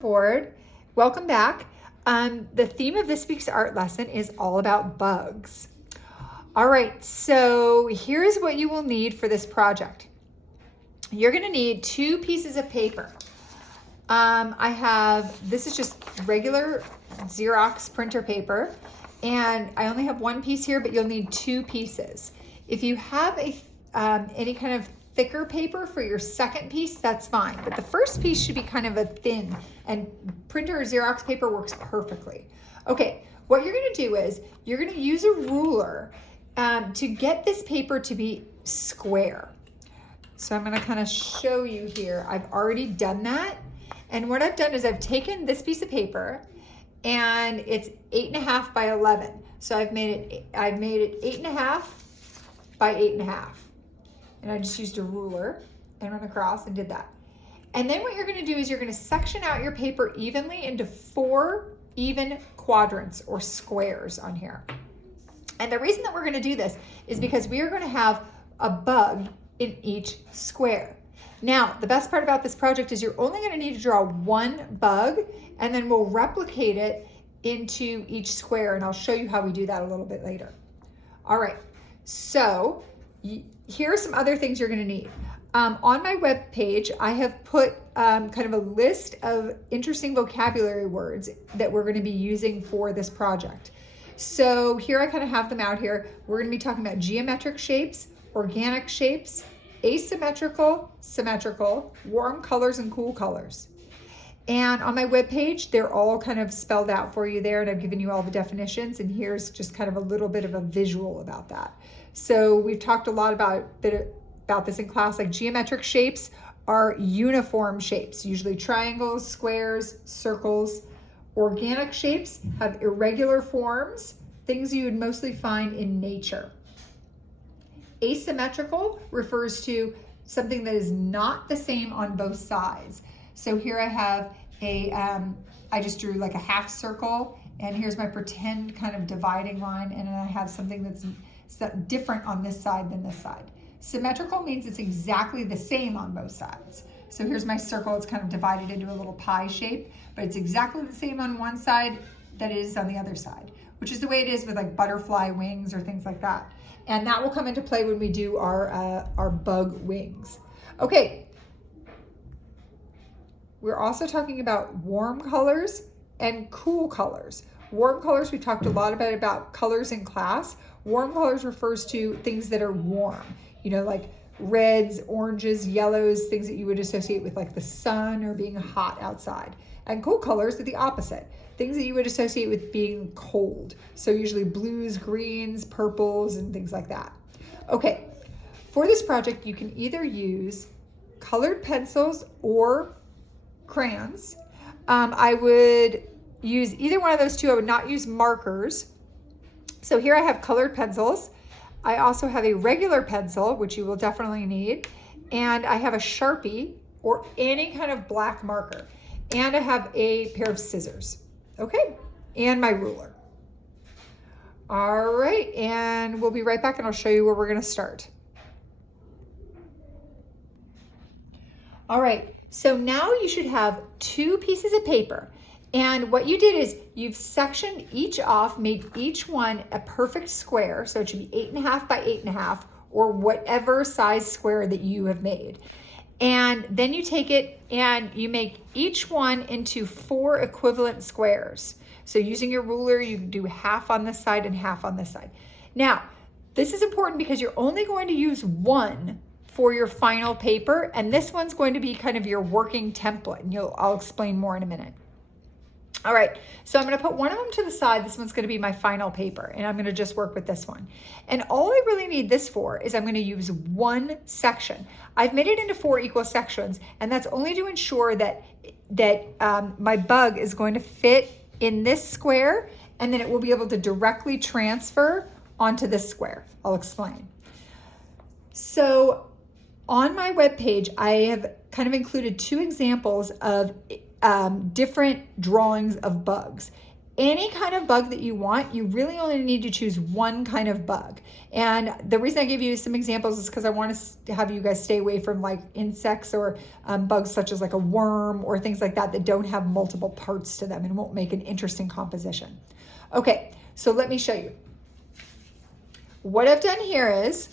Ford. Welcome back. The theme of this week's art lesson is all about bugs. All right, so here's what you will need for this project. You're gonna need 2 pieces of paper. This is just regular Xerox printer paper, and I only have 1 piece here, but you'll need 2 pieces. If you have any kind of thicker paper for your second piece, that's fine. But the first piece should be kind of a thin, and printer or Xerox paper works perfectly. Okay, what you're gonna do is you're gonna use a ruler to get this paper to be square. So I'm gonna kind of show you here. I've already done that. And what I've done is I've taken this piece of paper and it's 8.5 by 11. So I've made it 8.5 by 8.5. And I just used a ruler and went across and did that. And then what you're gonna do is you're gonna section out your paper evenly into 4 even quadrants or squares on here. And the reason that we're gonna do this is because we are gonna have a bug in each square. Now, the best part about this project is you're only gonna need to draw 1 bug, and then we'll replicate it into each square, and I'll show you how we do that a little bit later. All right, so here are some other things you're gonna need. On my web page, I have put kind of a list of interesting vocabulary words that we're gonna be using for this project. So here I kind of have them out here. We're gonna be talking about geometric shapes, organic shapes, asymmetrical, symmetrical, warm colors and cool colors. And on my webpage, they're all kind of spelled out for you there, and I've given you all the definitions, and here's just kind of a little bit of a visual about that. So we've talked a lot about this in class, like geometric shapes are uniform shapes, usually triangles, squares, circles. Organic shapes have irregular forms, things you would mostly find in nature. Asymmetrical refers to something that is not the same on both sides. So here I have I just drew like a half circle, and here's my pretend kind of dividing line, and then I have something that's different on this side than this side. Symmetrical means it's exactly the same on both sides. So here's my circle, it's kind of divided into a little pie shape, but it's exactly the same on one side that it is on the other side, which is the way it is with like butterfly wings or things like that. And that will come into play when we do our bug wings. Okay, we're also talking about warm colors and cool colors. Warm colors, we talked a lot about colors in class. Warm colors refers to things that are warm, you know, like reds, oranges, yellows, things that you would associate with like the sun or being hot outside. And cool colors are the opposite, things that you would associate with being cold. So usually blues, greens, purples, and things like that. Okay, for this project, you can either use colored pencils or crayons. I would use either one of those two. I would not use markers. So here I have colored pencils. I also have a regular pencil, which you will definitely need. And I have a Sharpie or any kind of black marker. And I have a pair of scissors. Okay, and my ruler. All right, and we'll be right back and I'll show you where we're gonna start. All right, so now you should have 2 pieces of paper. And what you did is you've sectioned each off, made each one a perfect square. So it should be 8.5 by 8.5 or whatever size square that you have made. And then you take it and you make each one into 4 equivalent squares. So using your ruler, you can do half on this side and half on this side. Now, this is important because you're only going to use 1 for your final paper, and this one's going to be kind of your working template, and I'll explain more in a minute. All right, so I'm gonna put one of them to the side. This one's gonna be my final paper, and I'm gonna just work with this one. And all I really need this for is I'm gonna use 1 section. I've made it into 4 equal sections, and that's only to ensure that my bug is going to fit in this square, and then it will be able to directly transfer onto this square. I'll explain. So on my webpage, I have kind of included 2 examples of different drawings of bugs. any kind of bug that you want, you really only need to choose one kind of bug. And the reason I give you some examples is because I want to have you guys stay away from like insects or bugs such as like a worm or things like that don't have multiple parts to them and won't make an interesting composition. Okay, so let me show you. What I've done here is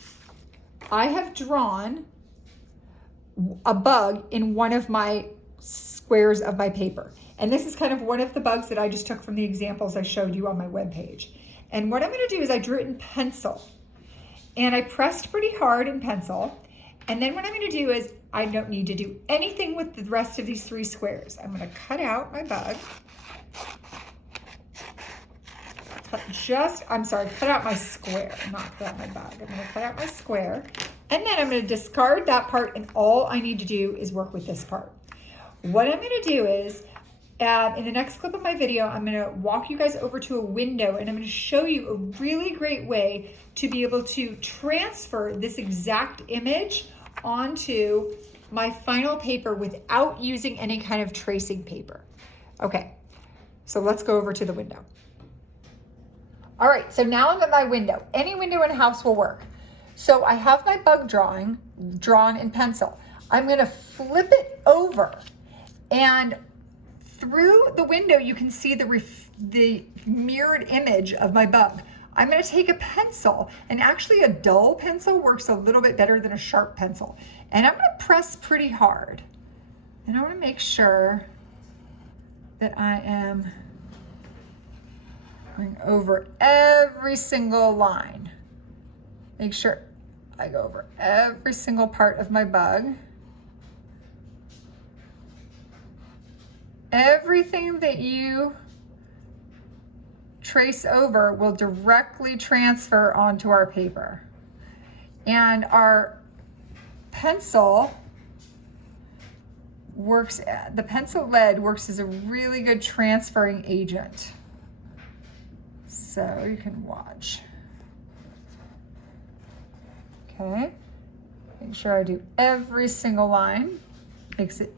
I have drawn a bug in one of my squares of my paper. And this is kind of one of the bugs that I just took from the examples I showed you on my webpage. And what I'm going to do is I drew it in pencil. And I pressed pretty hard in pencil. And then what I'm going to do is I don't need to do anything with the rest of these 3 squares. I'm going to cut out my bug. Cut out my square, not cut out my bug. I'm going to cut out my square. And then I'm going to discard that part, and all I need to do is work with this part. What I'm going to do is, in the next clip of my video, I'm going to walk you guys over to a window, and I'm going to show you a really great way to be able to transfer this exact image onto my final paper without using any kind of tracing paper. Okay, so let's go over to the window. All right, so now I'm at my window. Any window in a house will work. So I have my bug drawn in pencil. I'm gonna flip it over, and through the window you can see the mirrored image of my bug. I'm gonna take a pencil, and actually a dull pencil works a little bit better than a sharp pencil. And I'm gonna press pretty hard. And I wanna make sure that I am going over every single line. Make sure I go over every single part of my bug. Everything that you trace over will directly transfer onto our paper. And our pencil the pencil lead works as a really good transferring agent. So you can watch. Okay, make sure I do every single line. Makes it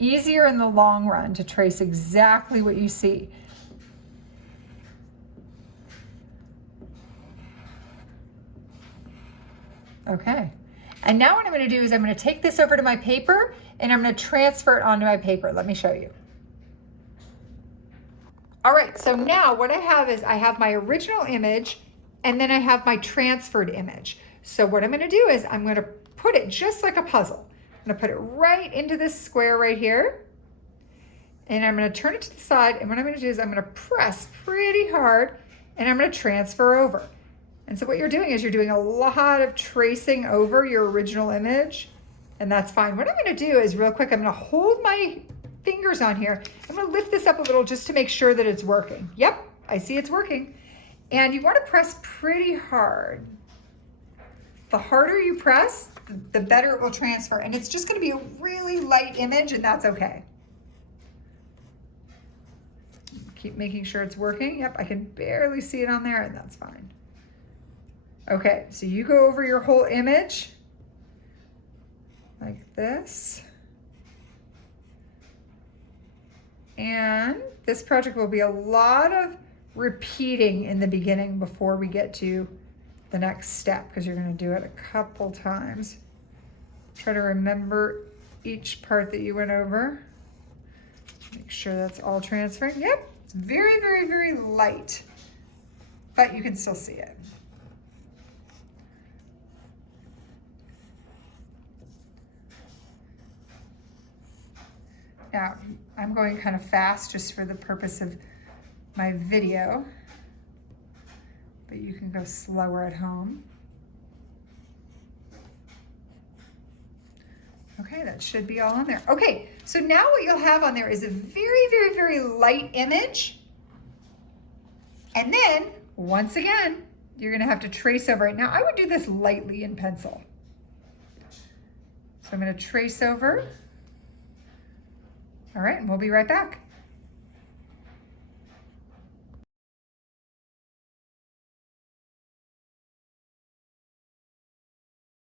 easier in the long run to trace exactly what you see. Okay, and now what I'm going to do is I'm going to take this over to my paper, and I'm going to transfer it onto my paper. Let me show you. All right, so now what I have is I have my original image, and then I have my transferred image. So what I'm going to do is I'm going to put it just like a puzzle. I'm going to put it right into this square right here, and I'm going to turn it to the side, and what I'm going to do is I'm going to press pretty hard, and I'm going to transfer over. And so what you're doing is you're doing a lot of tracing over your original image, and that's fine. What I'm going to do is real quick, I'm going to hold my fingers on here. I'm going to lift this up a little just to make sure that it's working. Yep, I see it's working. And you want to press pretty hard. The harder you press, the better it will transfer. And it's just going to be a really light image, and that's okay. Keep making sure it's working. Yep, I can barely see it on there, and that's fine. Okay, so you go over your whole image like this. And this project will be a lot of repeating in the beginning before we get to the next step, because you're going to do it a couple times. Try to remember each part that you went over. Make sure that's all transferring. Yep, it's very, very, very light, but you can still see it. Now, I'm going kind of fast just for the purpose of my video, but you can go slower at home. Okay, that should be all on there. Okay, so now what you'll have on there is a very, very, very light image. And then, once again, you're gonna have to trace over it. Now, I would do this lightly in pencil. So I'm gonna trace over. All right, and we'll be right back.